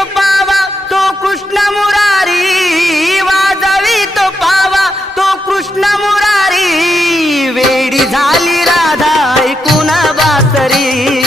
तो पावा तो कृष्ण मुरारी, वाजवी तो पावा तो कृष्ण मुरारी, वेडी झाली राधा ऐकून बासरी.